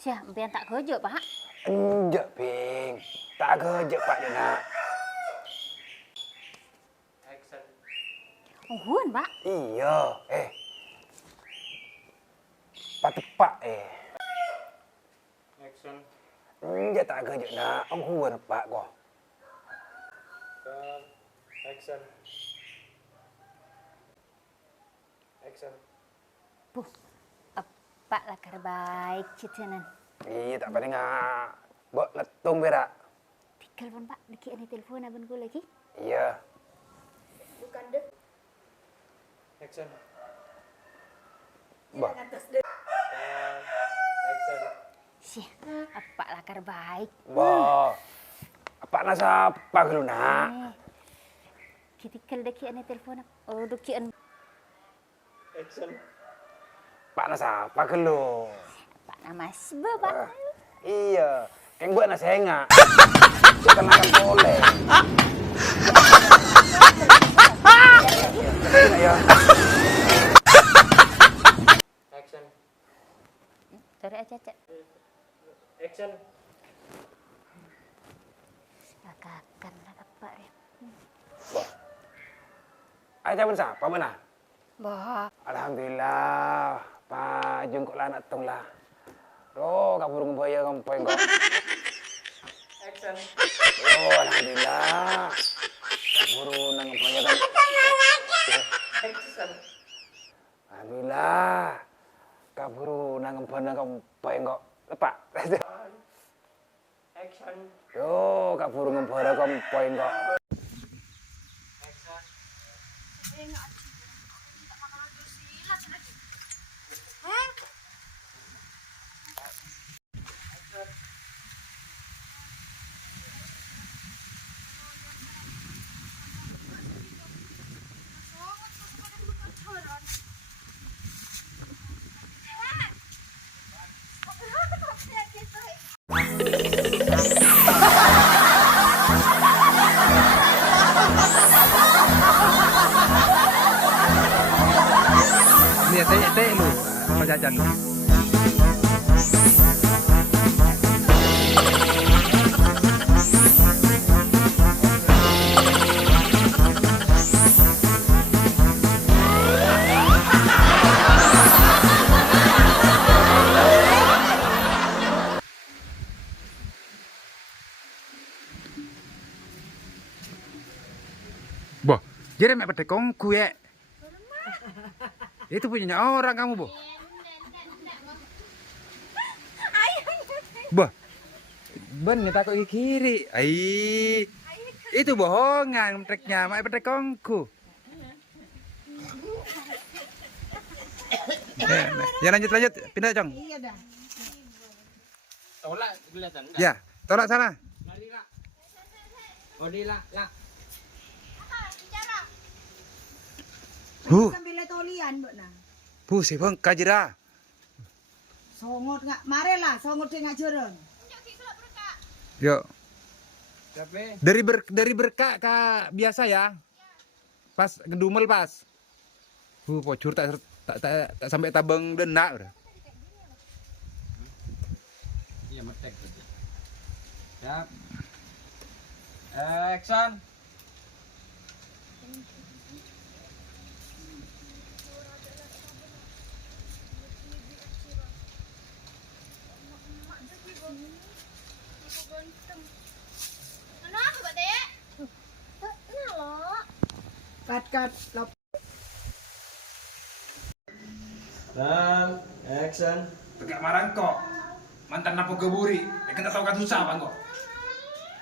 Siapa yang tak kerja, Pak? Enggak, Ping. Tak kerja, Pak Jona. Action. Oh, Pak. Iya, Pak tepak, Action. Enggak tak kerja, nak. Ông Huan, Pak, kok. Cut. Action. Action. Puh, Pak lakar baik citenan. Iya, tak pada ngak. Bok, letung berak. Tikal pun, Pak. Dikit ini telepon abang gue lagi. Iya. Bukan deh. Action. Bah, Cut. Action. Siapa Pak lakar baik. bah. Apa nasapa kalau nak? Kitikal dikit ini telepon. Oh, dikit. Action. Pak nasapa kalau? Pak nama Sba, Pak. Iya. Keng buat nasi henga. Bukan makan boleh. Iya. Action. Sorry aja, Cak. Action. Lakakan lah, Pak. Bah. Aja pun siapa mana? Bah. Alhamdulillah. Pak jengkok lah nak tong lah. Roh, kabur ngembaya ngempoy kok. Action. Oh, alhamdulillah. Kabur nang ngembaya kan. Action. Alhamdulillah. Kabur nang ngembaya kok. Lepak. Action. Yo, kabur ngembaya ngempoy kok. Action. Nih, teh lu, apa jajan lu? Boh, jadi mek petek kongku ya. Itu punyanya orang kamu, Boh. Boh. Ben takut ke kiri. Ai. Itu bohongan treknya, mek petek kongku. Ya lanjut, pindah, Cong. Iya dah. Tolak kelihatan. Ya, tolak sana. Lari lah. Oh, di lah. Sambil tolian buat nah. Si Bang kajira. Songot ngak mare lah, songot dia ngak jurun. Yuk. Tapi Dari berkak ke biasa ya. Pas ngedumel pas. Pocur tak sampai tabang denak udah. iya metek. Siap. Action. Kat lop. Dan action. Tegak marang kok. Mantan napo geburi. Kena tahu kan susah bang kok.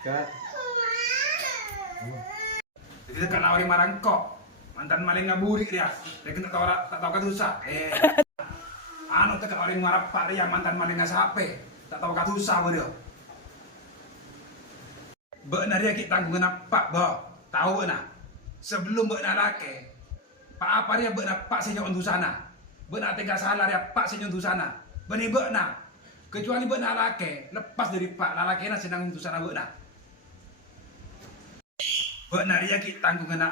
Cut. Jadi tegak nawari marang kok. Mantan maling ngaburi dia. Kena tahu kan susah. Anu tegak nawari marang Pak Ria mantan maling ngasape. Tak tahu kan susah dia. Benar dia kita tanggungan apa, Boh? Tahu nah. Sebelum benar laki. Pak apa dia benar Pak senyum untuk sana. Benar tega salah dia Pak senyum untuk sana. Benar benar. Kecuali benar laki, lepas dari Pak lalaki na senang untuk sana benar. Benar dia kita tanggungan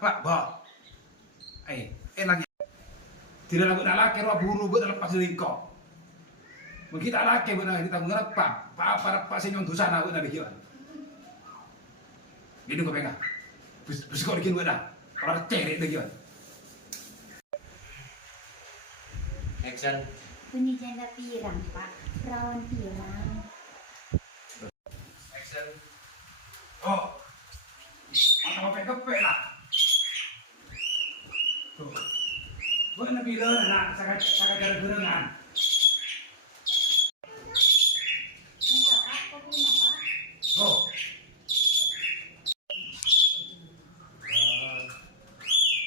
Pak, Boh. Lagi. Tidak lagu nak laki roh buru benar lepas dari kau. Begitu laki benar ditanggung apa? Apa senyon tu sana benar dikian. Ini kau pegang. Besikor dikian benar. Orang ceri dikian. Action. Bunyi janda pirang, Pak. Perawan pirang. Action. Oh, mata mau kepe lah. Tuh, benar bila nak sangat ada gerangan. Oh,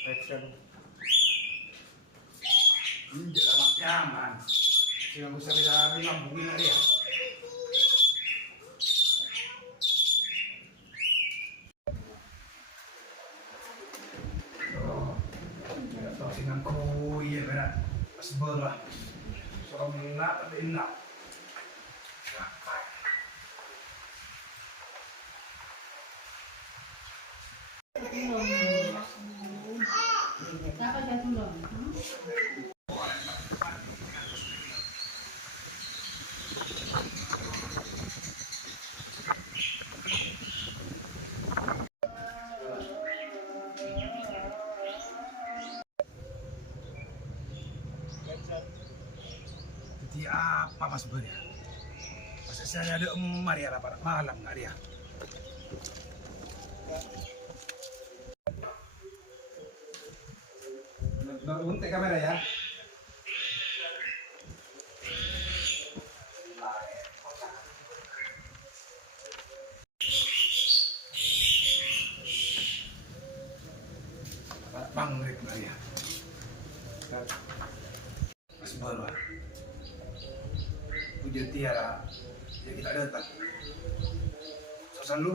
Action. ini dapat nyaman. Jangan usah bilang bungin dia. Dengan kuy ya berat pas berah so nak enak jadi apa mas beria masa saya ada emar ya pada malam nggak dia untek kamera ya. Bang Rip Maria. Mas baru. Puja tiara. Ya kita datang. Sosan lu.